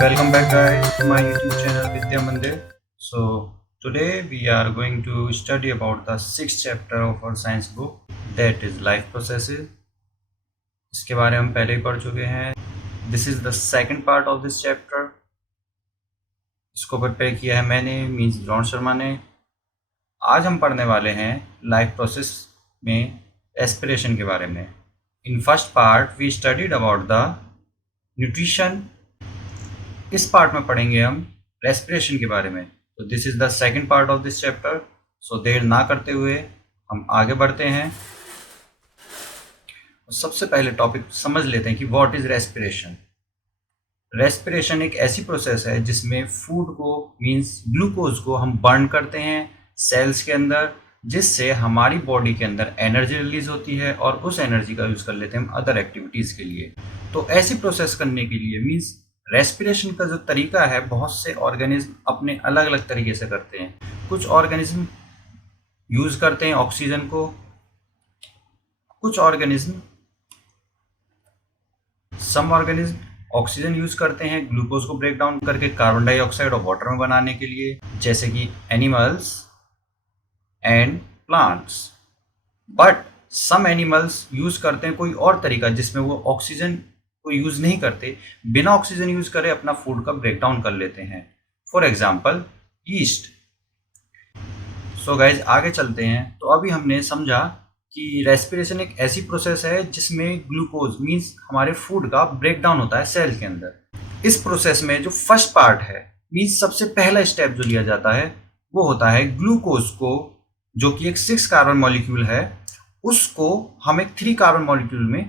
Welcome back guys to my YouTube channel Vidya Mandir. So today we are going to study about the sixth chapter of our science book, that is life processes. इसके बारे में हम पहले ही पढ़ चुके हैं. This is the second part of this chapter. इसको prepare किया है मैंने मीन्स द्रोण शर्मा ने. आज हम पढ़ने वाले हैं लाइफ प्रोसेस में एस्पिरेशन के बारे में. In first part we studied about the nutrition. इस पार्ट में पढ़ेंगे हम रेस्पिरेशन के बारे में. तो this is the second part of this chapter. So देर ना करते हुए हम आगे बढ़ते हैं. सबसे पहले टॉपिक समझ लेते हैं कि व्हाट इज रेस्पिरेशन. रेस्पिरेशन एक ऐसी प्रोसेस है जिसमें फूड को मींस ग्लूकोज को हम बर्न करते हैं सेल्स के अंदर, जिससे हमारी बॉडी के अंदर एनर्जी रिलीज होती है और उस एनर्जी का यूज़ कर लेते हैं हम अदर एक्टिविटीज़ के लिए. तो ऐसी प्रोसेस करने के लिए मींस रेस्पिरेशन का जो तरीका है बहुत से ऑर्गेनिज्म अपने अलग अलग तरीके से करते हैं. कुछ ऑर्गेनिज्म यूज़ करते हैं ऑक्सीजन को, कुछ organism some organism oxygen use करते हैं ग्लूकोज को ब्रेक डाउन करके कार्बन डाइऑक्साइड और वाटर में बनाने के लिए, जैसे कि animals and plants. But some animals use करते हैं कोई और तरीका जिसमें वो ऑक्सीजन को यूज़ नहीं करते, बिना ऑक्सीजन यूज़ करे अपना फूड का ब्रेक डाउन कर लेते हैं. For example yeast. So guys आगे चलते हैं. तो अभी हमने समझा कि रेस्पिरेशन एक ऐसी प्रोसेस है जिसमें ग्लूकोज मीन्स हमारे फूड का ब्रेक डाउन होता है सेल के अंदर. इस प्रोसेस में जो फर्स्ट पार्ट है मीन्स सबसे पहला स्टेप जो लिया जाता है वो होता है ग्लूकोज को, जो कि एक 6 कार्बन मॉलिक्यूल है, उसको हम एक 3 कार्बन मॉलिक्यूल में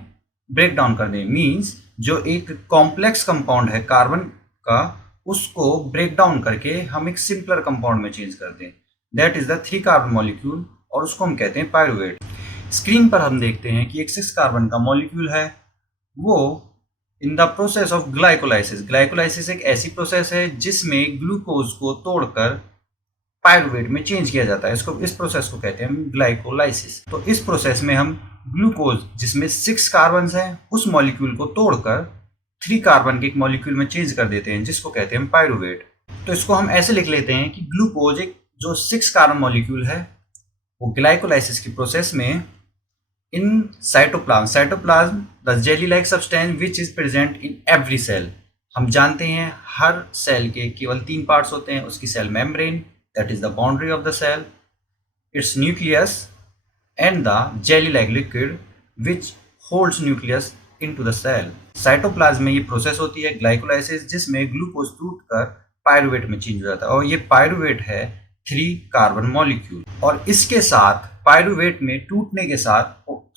ब्रेक डाउन कर दें. मीन्स जो एक कॉम्प्लेक्स कंपाउंड है कार्बन का, उसको ब्रेक डाउन करके हम एक सिंपलर कंपाउंड में चेंज कर दें. That is the 3 carbon molecule और उसको हम कहते हैं पायरुवेट. स्क्रीन पर हम देखते हैं कि एक 6 कार्बन का मॉलिक्यूल है, वो in the process of glycolysis. Glycolysis एक ऐसी प्रोसेस है जिसमें ग्लूकोज को तोड़कर पायरुवेट में चेंज किया जाता है. इस प्रोसेस को कहते हैं ग्लाइकोलाइसिस. तो इस प्रोसेस में हम ग्लूकोज जिसमें 6 कार्बन हैं उस मॉलिक्यूल को तोड़कर 3 कार्बन के एक मॉलिक्यूल में चेंज कर देते हैं जिसको कहते हैं पायरुवेट. तो इसको हम ऐसे लिख लेते हैं कि ग्लूकोज एक जो 6 कार्बन मॉलिक्यूल है वो ग्लाइकोलाइसिस की प्रोसेस में in cytoplasm the jelly like substance which is present in every cell. हम जानते हैं हर सेल के केवल 3 पार्ट्स होते हैं. उसकी cell membrane, that is the boundary of the cell, it's nucleus and the jelly-like liquid which holds nucleus into the cell. Cytoplasm में ये प्रोसेस होती है ग्लाइकोलाइसिस, जिसमें ग्लूकोज टूटकर पायरुवेट में चेंज हो जाता है और ये पायरुवेट है 3 कार्बन मॉलिक्यूल. और इसके साथ पायरुवेट में टूटने के साथ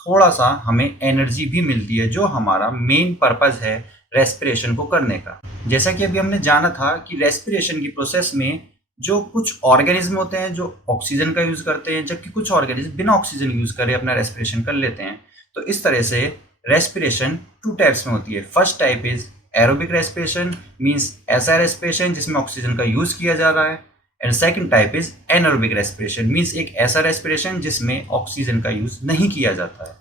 थोड़ा सा हमें एनर्जी भी मिलती है, जो हमारा मेन पर्पस है रेस्पिरेशन को करने का. जैसा कि अभी हमने जाना था कि रेस्पिरेशन की प्रोसेस में जो कुछ ऑर्गेनिज्म होते हैं जो ऑक्सीजन का यूज करते हैं, जबकि कुछ ऑर्गेनिज्म बिना ऑक्सीजन यूज करे अपना रेस्पिरेशन कर लेते हैं. तो इस तरह से रेस्पिरेशन 2 टाइप्स में होती है. First type is aerobic respiration means ऐसा रेस्पिरेशन जिसमें ऑक्सीजन का यूज किया जा रहा है. And second type is anaerobic respiration means एक ऐसा रेस्पिरेशन जिसमें ऑक्सीजन का यूज नहीं किया जाता है.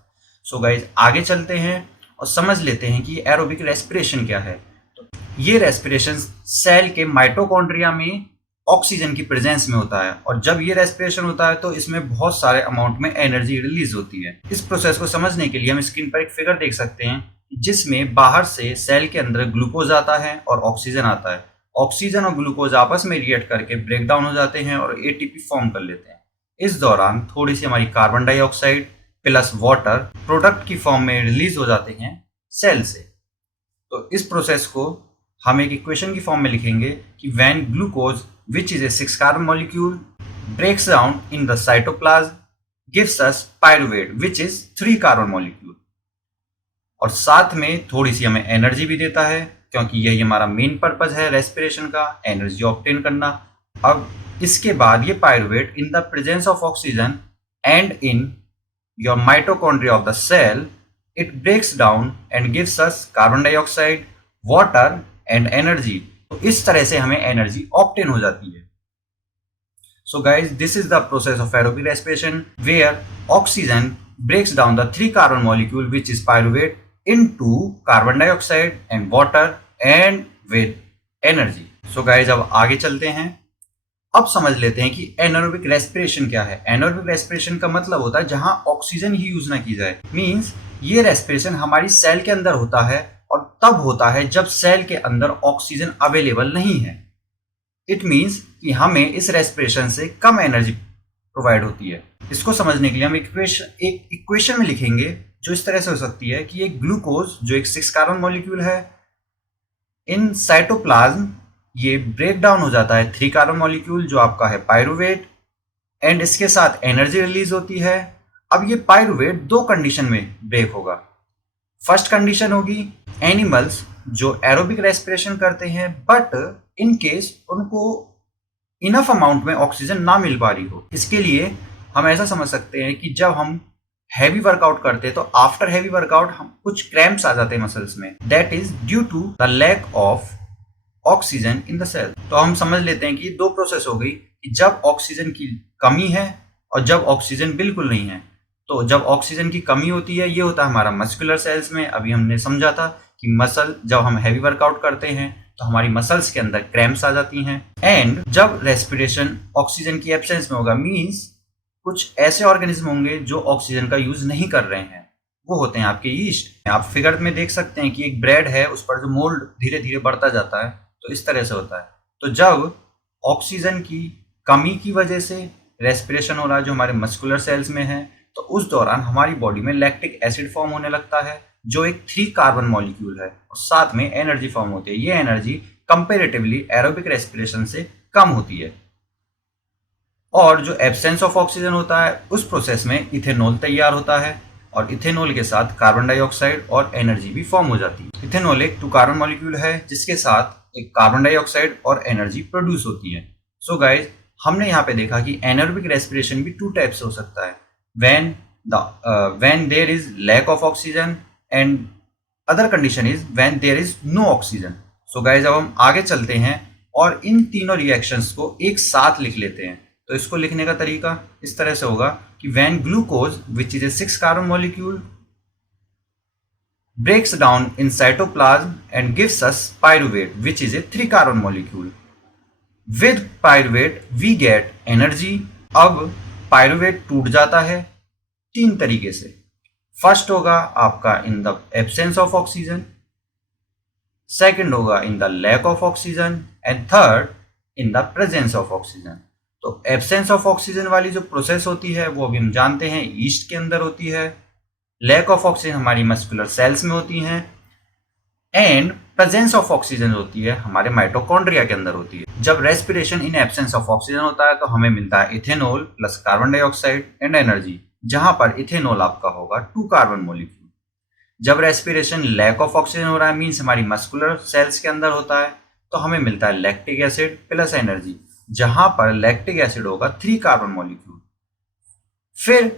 सो गाइज आगे चलते हैं और समझ लेते हैं कि एरोबिक रेस्पिरेशन क्या है. तो ये रेस्पिरेशन सेल के माइटोकॉन्ड्रिया में ऑक्सीजन की प्रेजेंस में होता है, और जब ये रेस्पिरेशन होता है तो इसमें बहुत सारे अमाउंट में एनर्जी रिलीज होती है. इस प्रोसेस को समझने के लिए हम स्क्रीन पर एक फिगर देख सकते हैं जिसमें बाहर से सेल के अंदर ग्लूकोज आता है और ऑक्सीजन आता है. ऑक्सीजन और ग्लूकोज आपस में रिएक्ट करके ब्रेक डाउन हो जाते हैं और एटीपी फॉर्म कर लेते हैं. इस दौरान थोड़ी सी हमारी carbon dioxide plus water product की फॉर्म में रिलीज हो जाते हैं सेल से. तो इस प्रोसेस को हम एक इक्वेशन की फॉर्म में लिखेंगे कि when glucose which is a 6 carbon molecule breaks down in the cytoplasm gives us pyruvate which is 3 carbon molecule. और साथ में थोड़ी सी हमें एनर्जी भी देता है, क्योंकि यही हमारा मेन पर्पस है रेस्पिरेशन का, एनर्जी ऑब्टेन करना. अब इसके बाद ये pyruvate in the presence of oxygen and in your mitochondria of the cell it breaks down and gives us carbon dioxide, water and energy. तो इस तरह से हमें एनर्जी ऑब्टेन हो जाती है. So guys this is the process of aerobic respiration where oxygen breaks down the 3 carbon molecule which is pyruvate into carbon dioxide and water and with energy. So guys अब आगे चलते हैं। अब समझ लेते हैं कि एनारोबिक रेस्पिरेशन क्या है। एनारोबिक रेस्पिरेशन का मतलब होता है जहां ऑक्सीजन ही यूज ना की जाए। मींस ये रेस्पिरेशन हमारी सेल के अंदर होता है और तब होता है जब सेल के अंदर ऑक्सीजन अवेलेबल नहीं है। इट मींस कि हमें इस रेस्पिरेशन से कम एनर्जी प्रोवाइड होती है। इसको समझने के लिए हम एक इक्वेशन में लिखेंगे जो इस तरह से हो सकती है कि एक ग्लूकोज जो एक 6 कार्बन मॉलिक्यूल है, इन साइटोप्लाज्म ये ब्रेक डाउन हो जाता है 3 कार्बन मॉलिक्यूल जो आपका है पायरुवेट, एंड इसके साथ एनर्जी रिलीज होती है। अब ये पायरुवेट दो कंडीशन में ब्रेक होगा। फर्स्ट कंडीशन होगी एनिमल्स जो एरोबिक रेस्पिरेशन करते हैं बट इन केस उनको इनफ अमाउंट में ऑक्सीजन ना मिल पा रही हो। इसके लिए हम ऐसा समझ सकते हैं कि जब हम हैवी वर्कआउट करते हैं तो आफ्टर हैवी वर्कआउट हम कुछ क्रैम्प्स आ जाते हैं मसल्स में, that is due to the lack of oxygen in the cell. तो हम समझ लेते हैं कि दो प्रोसेस हो गई कि जब ऑक्सीजन की कमी है और जब ऑक्सीजन बिल्कुल नहीं है। तो जब ऑक्सीजन की कमी होती है ये होता है हमारा मस्कुलर सेल्स में। अभी हमने समझा था कि मसल जब हम हैवी वर्कआउट करते हैं तो हमारी मसल्स के अंदर क्रैम्प्स आ जाती हैं। एंड जब रेस्पिरेशन ऑक्सीजन की एब्सेंस में होगा, मींस कुछ ऐसे ऑर्गेनिज्म होंगे जो ऑक्सीजन का यूज नहीं कर रहे हैं, वो होते हैं आपके यीस्ट। आप फिगर में देख सकते हैं कि एक ब्रेड है, उस पर जो मोल्ड धीरे धीरे बढ़ता जाता है, तो इस तरह से होता है। तो जब ऑक्सीजन की कमी की वजह से रेस्पिरेशन हो रहा है जो हमारे मस्कुलर सेल्स में है, तो उस दौरान हमारी बॉडी में लैक्टिक एसिड फॉर्म होने लगता है जो एक 3 कार्बन मॉलिक्यूल है और साथ में एनर्जी फॉर्म होती है। ये एनर्जी कंपैरेटिवली एरोबिक रेस्पिरेशन से कम होती है। और जो एब्सेंस ऑफ ऑक्सीजन होता है उस प्रोसेस में इथेनॉल तैयार होता है और इथेनॉल के साथ कार्बन डाइऑक्साइड और एनर्जी भी फॉर्म हो जाती है। इथेनॉल एक 2 कार्बन मॉलिक्यूल है जिसके साथ एक कार्बन डाइऑक्साइड और एनर्जी प्रोड्यूस होती है। सो गाइज हमने यहाँ पे देखा कि एनारोबिक रेस्पिरेशन भी 2 टाइप्स हो सकता है, when there is lack of oxygen and other condition is when there is no oxygen. So guys अब हम आगे चलते हैं और इन तीनों रिएक्शंस को एक साथ लिख लेते हैं। तो इसको लिखने का तरीका इस तरह से होगा कि when glucose which is a 6 carbon molecule breaks down in cytoplasm and gives us pyruvate which is a 3 carbon molecule. With pyruvate we get energy. अब पायरुवेट टूट जाता है 3 तरीके से। फर्स्ट होगा आपका in the absence of oxygen, second होगा in the lack of oxygen and third in the presence of oxygen. तो एब्सेंस ऑफ ऑक्सीजन वाली जो प्रोसेस होती है वो अभी हम जानते हैं ईस्ट के अंदर होती है, लैक ऑफ ऑक्सीजन हमारी मस्कुलर सेल्स में होती है एंड प्रेजेंस ऑफ ऑक्सीजन होती है हमारे माइटोकॉन्ड्रिया के अंदर होती है। जब respiration in absence of oxygen होता है तो हमें मिलता है ethanol plus carbon dioxide and energy, जहां पर इथेनॉल आपका होगा 2 कार्बन मॉलिक्यूल। जब रेस्पिरेशन लैक ऑफ ऑक्सीजन हो रहा है मीन्स हमारी मस्कुलर सेल्स के अंदर होता है तो हमें मिलता है लैक्टिक एसिड प्लस एनर्जी, जहां पर लैक्टिक एसिड होगा 3 कार्बन मॉलिक्यूल। फिर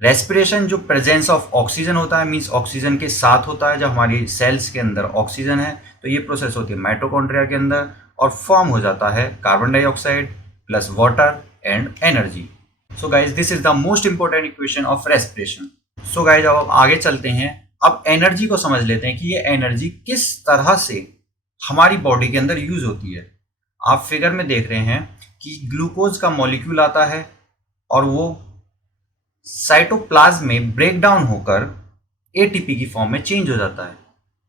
रेस्पिरेशन जो प्रेजेंस ऑफ ऑक्सीजन होता है मीन्स ऑक्सीजन के साथ होता है, जब हमारी सेल्स के अंदर ऑक्सीजन है तो ये प्रोसेस होती है माइटोकॉन्ड्रिया के अंदर और फॉर्म हो जाता है carbon dioxide plus water and energy. So guys this is the most important equation of respiration. So guys अब आगे चलते हैं। अब एनर्जी को समझ लेते हैं कि ये एनर्जी किस तरह से हमारी बॉडी के अंदर यूज होती है। आप फिगर में देख रहे हैं कि ग्लूकोज का मॉलिक्यूल आता है और वो साइटोप्लाज्म में ब्रेक डाउन होकर एटीपी की फॉर्म में चेंज हो जाता है।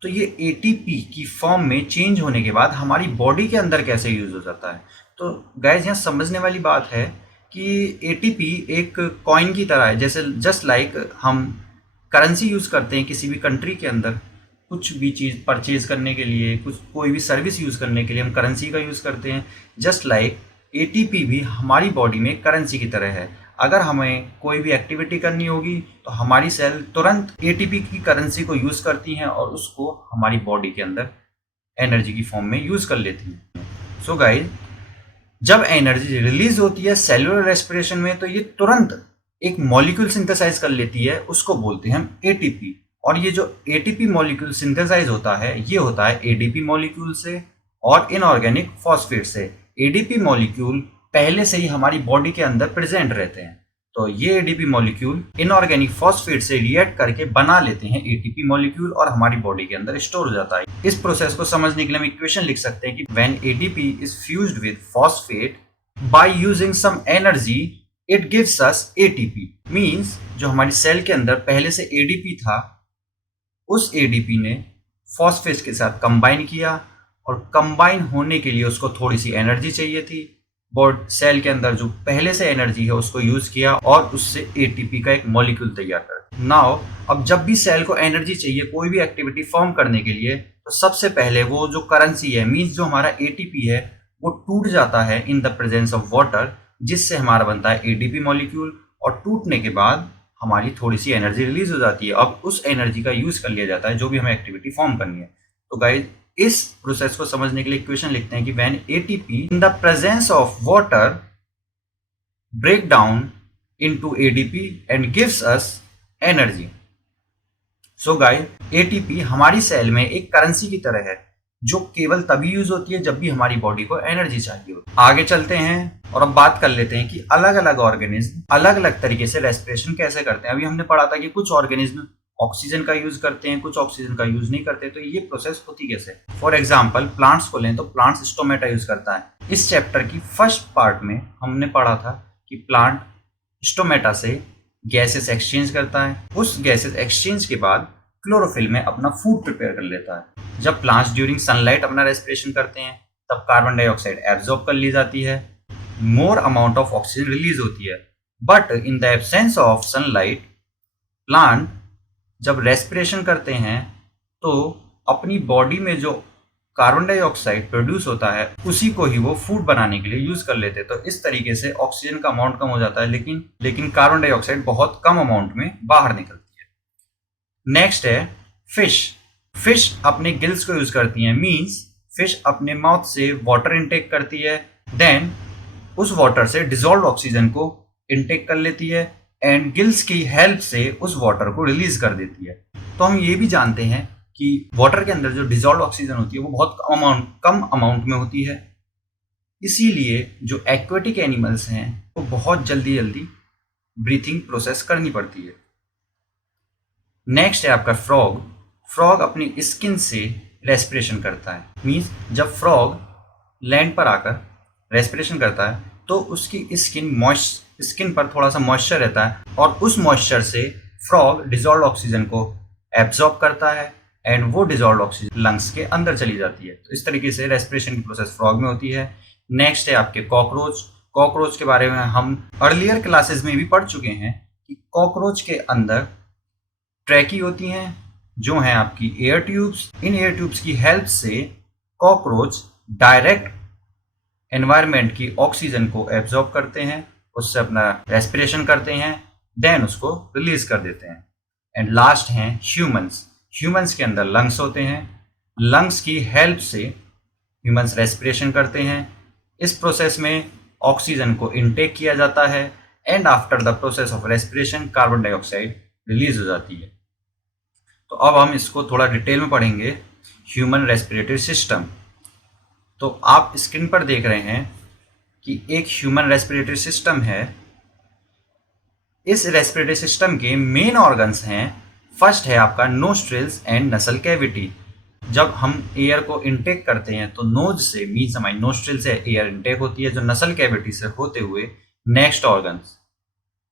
तो ये एटीपी की फॉर्म में चेंज होने के बाद हमारी बॉडी के अंदर कैसे यूज हो जाता है। तो गाइज यहाँ समझने वाली बात है कि एटीपी एक कॉइन की तरह है, जैसे जस्ट लाइक हम करेंसी यूज़ करते हैं किसी भी कंट्री के अंदर, कुछ भी चीज़ परचेज करने के लिए, कोई भी सर्विस यूज़ करने के लिए हम करेंसी का यूज़ करते हैं। जस्ट लाइक एटीपी भी हमारी बॉडी में करेंसी की तरह है। अगर हमें कोई भी एक्टिविटी करनी होगी तो हमारी सेल तुरंत एटीपी की करेंसी को यूज़ करती हैं और उसको हमारी बॉडी के अंदर एनर्जी की फॉर्म में यूज़ कर लेती हैं। सो गाइस जब एनर्जी रिलीज होती है सेलुलर रेस्पिरेशन में तो ये तुरंत एक मॉलिक्यूल सिंथेसाइज कर लेती है, उसको बोलते हैं हम एटीपी। और ये जो एटीपी मॉलिक्यूल सिंथेसाइज होता है ये होता है एडीपी मॉलिक्यूल से और इनऑर्गेनिक फॉस्फेट से। एडीपी मॉलिक्यूल पहले से ही हमारी बॉडी के अंदर प्रेजेंट रहते हैं। तो ये एडीपी मॉलिक्यूल इनऑर्गेनिक फॉस्फेट से रिएक्ट करके बना लेते हैं एटीपी मॉलिक्यूल और हमारी बॉडी के अंदर स्टोर हो जाता है। इस प्रोसेस को समझने के लिए हम इक्वेशन लिख सकते हैं कि when ATP is fused with phosphate by using some energy it gives us ATP. Means जो हमारी सेल के अंदर पहले से एडीपी था, उस एडीपी ने फॉस्फेट के साथ कंबाइन किया और कंबाइन होने के लिए उसको थोड़ी सी एनर्जी चाहिए थी। बॉडी सेल के अंदर जो पहले से एनर्जी है उसको यूज किया और उससे एटीपी का एक मॉलिक्यूल तैयार कर। नाउ अब जब भी सेल को एनर्जी चाहिए कोई भी एक्टिविटी फॉर्म करने के लिए, तो सबसे पहले वो जो करेंसी है, मींस जो हमारा एटीपी है, वो टूट जाता है इन द प्रेजेंस ऑफ वाटर, जिससे हमारा बनता है एटीपी मॉलिक्यूल। और टूटने के बाद हमारी थोड़ी सी एनर्जी रिलीज हो जाती है। अब उस एनर्जी का यूज कर लिया जाता है जो भी हमें एक्टिविटी फॉर्म करनी है। तो गाइस, इस प्रोसेस को समझने के लिए इक्वेशन लिखते हैं कि when ATP in the presence of water break down into ADP and gives us energy. So guys, ATP हमारी सेल में एक करेंसी की तरह है जो केवल तभी यूज होती है जब भी हमारी बॉडी को एनर्जी चाहिए होती है। आगे चलते हैं और अब बात कर लेते हैं कि अलग अलग ऑर्गेनिज्म अलग अलग तरीके से रेस्पिरेशन कैसे करते हैं। अभी हमने पढ़ा था कि कुछ ऑर्गेनिज्म ऑक्सीजन का यूज करते हैं, कुछ ऑक्सीजन का यूज नहीं करते। तो ये प्रोसेस होती कैसे? फॉर एग्जाम्पल प्लांट्स को लें तो प्लांट्स स्टोमेटा यूज करता है। इस चैप्टर की फर्स्ट पार्ट में हमने पढ़ा था कि प्लांट स्टोमेटा से गैसेस एक्सचेंज करता है। उस गैसेस एक्सचेंज के बाद क्लोरोफिल में अपना फूड प्रिपेयर कर लेता है। जब प्लांट्स ड्यूरिंग सनलाइट अपना रेस्पिरेशन करते हैं तब कार्बन डाइऑक्साइड एब्जॉर्ब कर ली जाती है, more amount of oxygen release होती है। But in the absence of sunlight, plant जब रेस्पिरेशन करते हैं तो अपनी बॉडी में जो कार्बन डाइऑक्साइड प्रोड्यूस होता है उसी को ही वो फूड बनाने के लिए यूज कर लेते हैं। तो इस तरीके से ऑक्सीजन का अमाउंट कम हो जाता है, लेकिन कार्बन डाइऑक्साइड बहुत कम अमाउंट में बाहर निकलती है। नेक्स्ट है फिश। फिश अपने गिल्स को यूज करती हैं। मींस फिश अपने माउथ से वाटर इनटेक करती है, देन उस वाटर से डिसॉल्व ऑक्सीजन को इनटेक कर लेती है एंड गिल्स की हेल्प से उस वाटर को रिलीज कर देती है। तो हम ये भी जानते हैं कि वाटर के अंदर जो डिसॉल्व ऑक्सीजन होती है वो बहुत कम अमाउंट में होती है। इसीलिए जो एक्वेटिक एनिमल्स हैं वो बहुत जल्दी ब्रीथिंग प्रोसेस करनी पड़ती है। नेक्स्ट है आपका फ्रॉग। फ्रॉग अपनी स्किन से रेस्पिरेशन करता है। मींस जब फ्रॉग लैंड पर आकर रेस्पिरेशन करता है तो उसकी स्किन पर थोड़ा सा मॉइस्चर रहता है और उस मॉइस्चर से फ्रॉग डिसॉल्व ऑक्सीजन को एब्जॉर्ब करता है एंड वो डिसॉल्व ऑक्सीजन लंग्स के अंदर चली जाती है। तो इस तरीके से रेस्पिरेशन की प्रोसेस फ्रॉग में होती है। नेक्स्ट है आपके कॉकरोच। कॉकरोच के बारे में हम अर्लियर क्लासेस में भी पढ़ चुके हैं कि कॉकरोच के अंदर ट्रैकी होती हैं जो हैं आपकी air tubes. In air tubes की हेल्प से कॉकरोच डायरेक्ट एनवायरनमेंट की ऑक्सीजन को एब्जॉर्ब करते हैं, उससे अपना रेस्पिरेशन करते हैं, देन उसको रिलीज कर देते हैं। एंड लास्ट हैं ह्यूमंस। ह्यूमंस के अंदर लंग्स होते हैं। लंग्स की हेल्प से ह्यूमंस रेस्पिरेशन करते हैं। इस प्रोसेस में ऑक्सीजन को इनटेक किया जाता है and after the process of respiration carbon dioxide release हो जाती है। तो अब हम इसको थोड़ा डिटेल में पढ़ेंगे। Human respiratory system. तो आप स्क्रीन पर देख रहे हैं कि एक ह्यूमन रेस्पिरेटरी सिस्टम है। इस रेस्पिरेटरी सिस्टम के मेन ऑर्गन्स हैं, फर्स्ट है आपका नोस्ट्रिल्स एंड नसल कैविटी। जब हम एयर को इनटेक करते हैं तो नोज से, मीन्स हमारी नोस्ट्रिल से एयर इनटेक होती है जो नसल कैविटी से होते हुए नेक्स्ट ऑर्गन्स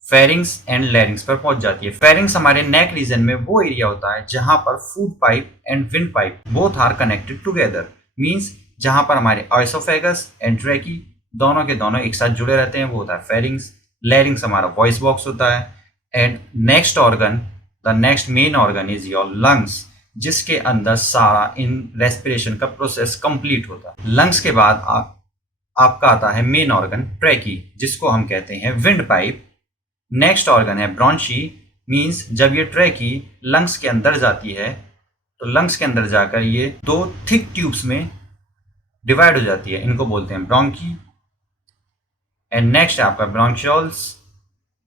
फेरिंग्स एंड लैरिंग्स पर पहुंच जाती है। फेरिंग्स हमारे नेक रीजन में वो एरिया होता है जहां पर food pipe and wind pipe both are connected together. Means जहां पर हमारे ऑइसोफेगस एंड ट्रैकी दोनों के दोनों एक साथ जुड़े रहते हैं वो होता है फेरिंग्स। लैरिंग्स हमारा वॉइस बॉक्स होता है। And next organ, the next main organ is your lungs, जिसके अंदर सारा इन रेस्पिरेशन का प्रोसेस कंप्लीट होता है। लंग्स के बाद आपका आता है मेन ऑर्गन ट्रैकी, जिसको हम कहते हैं विंड पाइप। नेक्स्ट ऑर्गन है ब्रॉन्ची। मीन्स जब ये ट्रैकी लंग्स के अंदर जाती है तो लंग्स के अंदर जाकर ये दो थिक ट्यूब्स में डिवाइड हो जाती है, इनको बोलते हैं ब्रोंकी। एंड नेक्स्ट है आपका ब्रोंशियोल्स,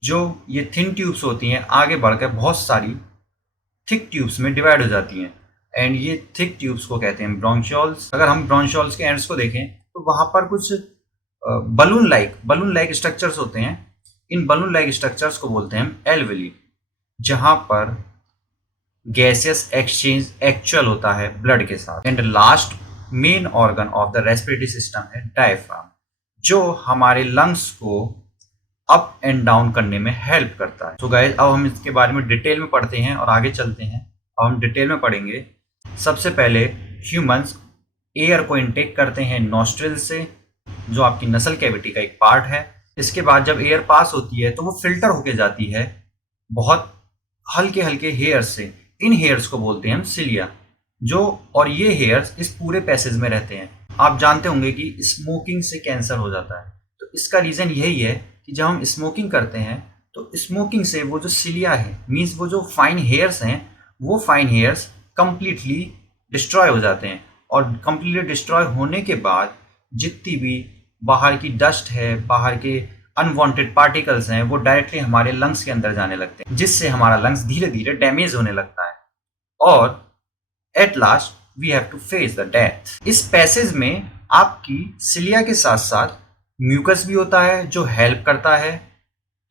जो ये थिन ट्यूब्स होती हैं आगे बढ़कर बहुत सारी थिक ट्यूब्स में डिवाइड हो जाती हैं एंड ये थिक ट्यूब्स को कहते हैं ब्रोंशियोल्स। अगर हम ब्रोंशियोल्स के एंड्स को देखें तो वहाँ पर कुछ बलून लाइक स्ट्रक्चर्स होते हैं इन बलून लाइक स्ट्रक्चर्स को बोलते हैं हम एल्वेली, जहां पर गैसियस एक्सचेंज एक्चुअल होता है ब्लड के साथ। And last main organ of the respiratory system है डायफ्राम, जो हमारे लंग्स को अप एंड डाउन करने में हेल्प करता है। तो गाइस अब हम इसके बारे में डिटेल में पढ़ते हैं और आगे चलते हैं। अब हम डिटेल में पढ़ेंगे। सबसे पहले ह्यूमंस एयर को इनटेक करते हैं नॉस्ट्रिल से, जो आपकी नसल कैविटी का एक पार्ट है। इसके बाद जब एयर पास होती है तो वो फिल्टर होके जाती है बहुत हल्के हल्के हेयर्स से। इन हेयर्स को बोलते हैं हम सिलिया, और ये हेयर्स इस पूरे पैसेज में रहते हैं। आप जानते होंगे कि स्मोकिंग से कैंसर हो जाता है, तो इसका रीजन यही है कि जब हम स्मोकिंग करते हैं तो स्मोकिंग से वो जो सिलिया है, मीन्स वो जो फाइन हेयर्स हैं, वो फाइन हेयर्स कंप्लीटली डिस्ट्रॉय हो जाते हैं। और कंप्लीटली डिस्ट्रॉय होने के बाद जितनी भी बाहर की डस्ट है, बाहर के अनवांटेड पार्टिकल्स हैं, वो डायरेक्टली हमारे लंग्स के अंदर जाने लगते हैं, जिससे हमारा लंग्स धीरे धीरे डैमेज होने लगता है और at last we have to face the death. इस पैसेज में आपकी सिलिया के साथ साथ म्यूकस भी होता है, जो हेल्प करता है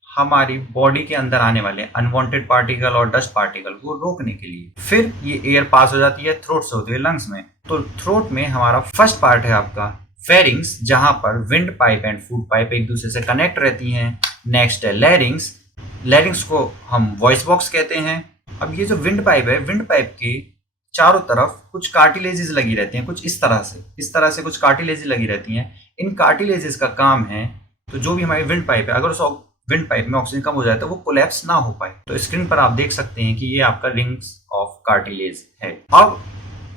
हमारी बॉडी के अंदर आने वाले अनवांटेड पार्टिकल और डस्ट पार्टिकल को रोकने के लिए। फिर ये एयर पास हो जाती है थ्रोट से होते हुए लंग्स में। तो थ्रोट में हमारा फर्स्ट पार्ट है आपका फेरिंग्स, जहां पर wind pipe and food pipe एक दूसरे से कनेक्ट रहती हैं। नेक्स्ट है लैरिंग्स। लैरिंग्स को हम वॉइस बॉक्स कहते हैं। अब ये जो विंड पाइप है, विंड पाइप के चारों तरफ कुछ कार्टिलेजेस लगी रहती हैं, कुछ इस तरह से कुछ कार्टिलेजेस लगी रहती हैं। इन कार्टिलेजेस का काम है, तो जो भी हमारी विंड पाइप है, अगर उस विंड पाइप में ऑक्सीजन कम हो जाए तो वो कोलैप्स ना हो पाए। तो स्क्रीन पर आप देख सकते हैं कि ये आपका रिंग्स ऑफ कार्टिलेज है। अब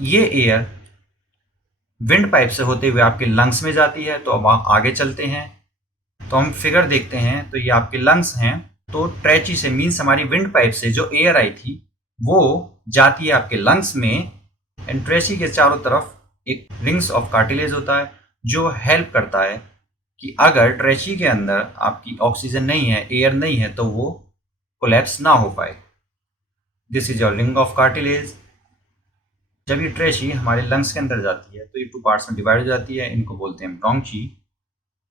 ये एयर विंड पाइप से होते हुए आपके लंग्स में जाती है। तो अब आगे चलते हैं, तो हम फिगर देखते हैं। तो ये आपके लंग्स हैं। तो ट्रेची से, मीन्स हमारी विंड पाइप से जो एयर आई थी वो जाती है आपके लंग्स में। एंड ट्रेची के चारों तरफ एक रिंग्स ऑफ कार्टिलेज होता है, जो हेल्प करता है कि अगर ट्रेची के अंदर आपकी ऑक्सीजन नहीं है, एयर नहीं है, तो वो कोलैप्स ना हो पाए। This is your ring of cartilage. जब ये ट्रेची हमारे लंग्स के अंदर जाती है तो ये 2 पार्ट्स में डिवाइड हो जाती है। इनको बोलते हैं ब्रोंची,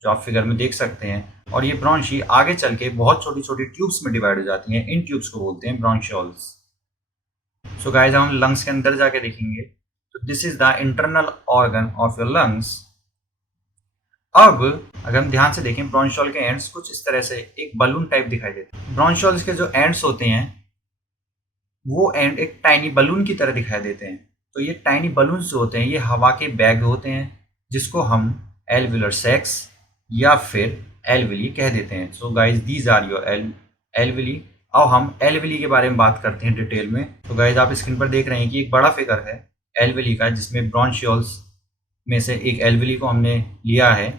जो आप फिगर में देख सकते हैं। और ये ब्रोंची आगे चल के बहुत छोटी छोटी ट्यूब्स में डिवाइड हो जाती हैं। इन ट्यूब्स को बोलते हैं ब्रोंशियोल्स। सो गाइस हम लंग्स के अंदर जाके देखेंगे। तो this is the internal organ of your lungs. अब अगर हम ध्यान से देखें, ब्रोंशियोल के एंड्स कुछ इस तरह से एक बलून टाइप दिखाई देते हैं। ब्रोंशियोल्स के जो एंड्स होते हैं वो एंड एक टाइनी बलून की तरह दिखाई देते हैं। तो ये टाइनी बलून्स जो होते हैं ये हवा के बैग होते हैं, जिसको हम एल्विलर सैक्स या फिर एल्विली कह देते हैं। So guys these are your alveoli. अब हम एल्विली के बारे में बात करते हैं डिटेल में। तो गाइज आप स्क्रीन पर देख रहे हैं कि एक बड़ा फिगर है एल्विली का, जिसमें ब्रोंशियोल्स में से एक एल्विली को हमने लिया है।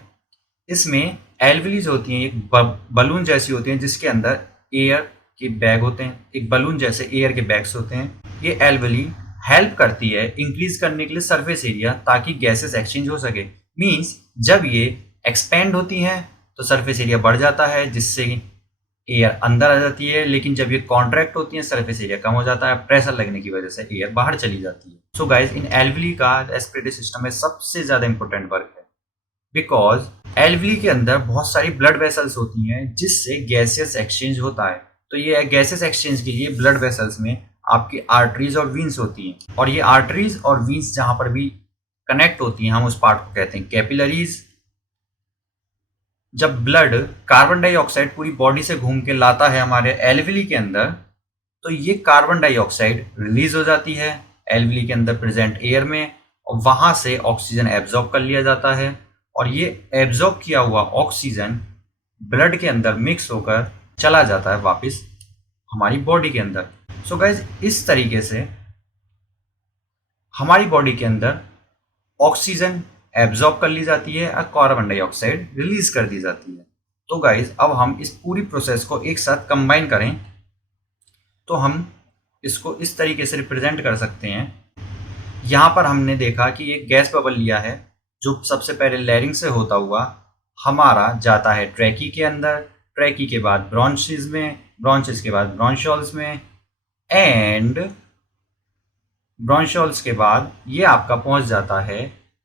इसमें एल्विलीज होती हैं एक बलून जैसी होती हैं, जिसके अंदर एयर के बैग होते हैं। एक बलून जैसे एयर के बैग्स होते हैं। ये एल्विली हेल्प करती है इंक्रीज करने के लिए सरफेस एरिया, ताकि गैसेस एक्सचेंज हो सके। मींस जब ये एक्सपेंड होती हैं तो सरफेस एरिया बढ़ जाता है, जिससे एयर अंदर आ जाती है। लेकिन जब ये कॉन्ट्रैक्ट होती है सरफेस एरिया कम हो जाता है, प्रेशर लगने की वजह से एयर बाहर चली जाती है। सो गाइज इन एल्विली का रेस्पिरेटरी सिस्टम में सबसे ज्यादा इंपॉर्टेंट वर्क है, बिकॉज एल्विली के अंदर बहुत सारी ब्लड वेसल्स होती हैं, जिससे गैसेस एक्सचेंज होता है। तो ये गैसेस एक्सचेंज के लिए ब्लड वेसल्स में आपकी आर्टरीज और वीन्स होती हैं। और ये आर्टरीज और वीन्स जहां पर भी कनेक्ट होती हैं, हम उस पार्ट को कहते हैं कैपिलरीज। जब ब्लड कार्बन डाइऑक्साइड पूरी बॉडी से घूम के लाता है हमारे एल्विली के अंदर, तो ये कार्बन डाइऑक्साइड रिलीज हो जाती है एल्विली के अंदर प्रेजेंट एयर में, और वहां से ऑक्सीजन एब्जॉर्ब कर लिया जाता है। और ये एब्जॉर्ब किया हुआ ऑक्सीजन ब्लड के अंदर मिक्स होकर चला जाता है वापस हमारी बॉडी के अंदर। सो गाइज इस तरीके से हमारी बॉडी के अंदर ऑक्सीजन एब्जॉर्ब कर ली जाती है और कार्बन डाइऑक्साइड रिलीज कर दी जाती है। तो गाइज अब हम इस पूरी प्रोसेस को एक साथ कंबाइन करें तो हम इसको इस तरीके से रिप्रेजेंट कर सकते हैं। यहाँ पर हमने देखा कि एक गैस बबल लिया है, जो सबसे पहले लैरिंग से होता हुआ हमारा जाता है ट्रैकी के अंदर, ट्रैकी के बाद ब्रोंचिस में, ब्रोंचिस के बाद ब्रोंशियोल्स में, एंड ब्रोंशियोल्स के बाद ये आपका पहुंच जाता है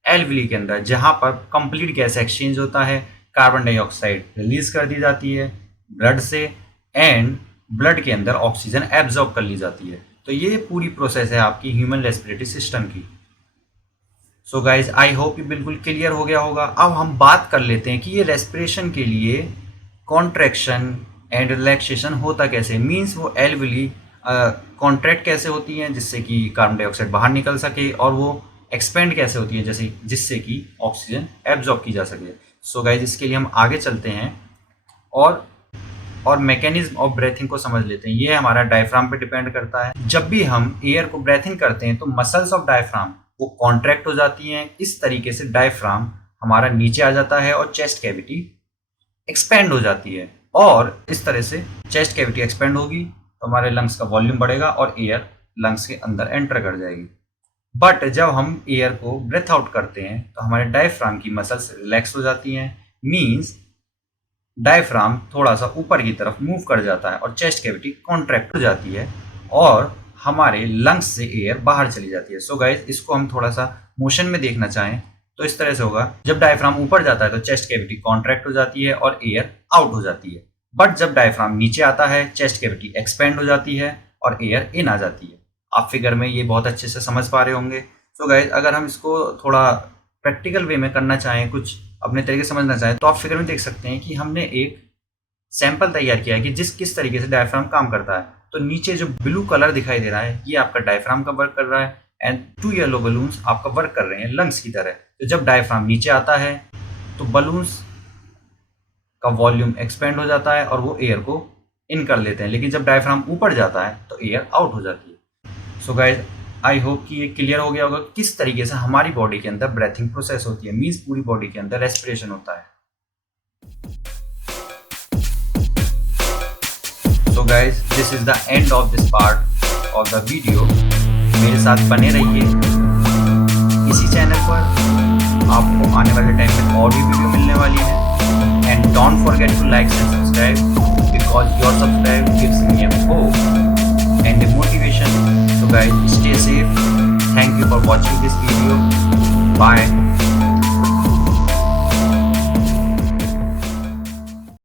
एल्विली के अंदर, जहां पर कंप्लीट गैस एक्सचेंज होता है, कार्बन डाइऑक्साइड रिलीज कर दी जाती है, ब्लड से एंड ब्लड के अंदर ऑक्सीजन एब्जॉर्ब कर ली जाती है। तो ये पूरी प्रोसेस है आपकी ह्यूमन रेस्पिरेटरी सिस्टम की। सो गाइज आई होप ये बिल्कुल क्लियर हो गया होगा। अब हम बात कर लेते हैं कि ये रेस्पिरेशन के लिए कॉन्ट्रैक्शन एंड रिलैक्सेशन होता कैसे, मीन्स वो एल्विली कॉन्ट्रैक्ट कैसे होती हैं जिससे कि कार्बन डाइऑक्साइड बाहर निकल सके, और वो एक्सपेंड कैसे होती है जैसे जिससे कि ऑक्सीजन एब्जॉर्ब की जा सके। सो गाइज इसके लिए हम आगे चलते हैं और मैकेनिज्म ऑफ ब्रेथिंग को समझ लेते हैं। ये हमारा डायफ्राम पे डिपेंड करता है। जब भी हम एयर को ब्रेथिंग करते हैं तो मसल्स ऑफ डायफ्राम वो कॉन्ट्रैक्ट हो जाती हैं। इस तरीके से डायफ्राम हमारा नीचे आ जाता है और चेस्ट कैविटी एक्सपेंड हो जाती है, और इस तरह से चेस्ट कैविटी एक्सपेंड होगी तो हमारे लंग्स का वॉल्यूम बढ़ेगा और एयर लंग्स के अंदर एंटर कर जाएगी। बट जब हम एयर को ब्रेथ आउट करते हैं तो हमारे डायफ्राम की मसल्स रिलैक्स हो जाती हैं, मीन्स डायफ्राम थोड़ा सा ऊपर की तरफ मूव कर जाता है और चेस्ट कैविटी कॉन्ट्रैक्ट हो जाती है और हमारे लंग्स से एयर बाहर चली जाती है। सो गाइस इसको हम थोड़ा सा मोशन में देखना चाहें तो इस तरह से होगा। जब डायफ्राम ऊपर जाता है तो चेस्ट कैविटी कॉन्ट्रैक्ट हो जाती है और एयर आउट हो जाती है। बट जब डायफ्राम नीचे आता है चेस्ट कैविटी एक्सपेंड हो जाती है और एयर इन आ जाती है। आप फिगर में ये बहुत अच्छे से समझ पा रहे होंगे। सो गाइस अगर हम इसको थोड़ा प्रैक्टिकल वे में करना चाहें, कुछ अपने तरीके से समझना चाहें, तो आप फिगर में देख सकते हैं कि हमने एक सैंपल तैयार किया है कि किस तरीके से डायफ्राम काम करता है। तो नीचे जो ब्लू कलर दिखाई दे रहा है ये आपका डायफ्राम का वर्क कर रहा है, एंड 2 येलो बलून्स आपका वर्क कर रहे हैं लंग्स की तरह। तो जब डायफ्राम नीचे आता है तो बलून्स का वॉल्यूम एक्सपेंड हो जाता है और वो एयर को इन कर लेते हैं, लेकिन जब डायफ्राम ऊपर जाता है तो एयर आउट हो जाती है। सो गाइज आई होप कि ये क्लियर हो गया होगा किस तरीके से हमारी बॉडी के अंदर ब्रेथिंग प्रोसेस होती है, मीन्स पूरी बॉडी के अंदर रेस्पिरेशन होता है। So guys this is the end of this part of the video. मेरे साथ बने रहिए इसी चैनल पर, आपको आने वाले टाइम में और भी वीडियो मिलने वाली है। And don't forget to like and subscribe because your subscribe gives me a hope and the motivation. So guys, stay safe. Thank you for watching this video. Bye.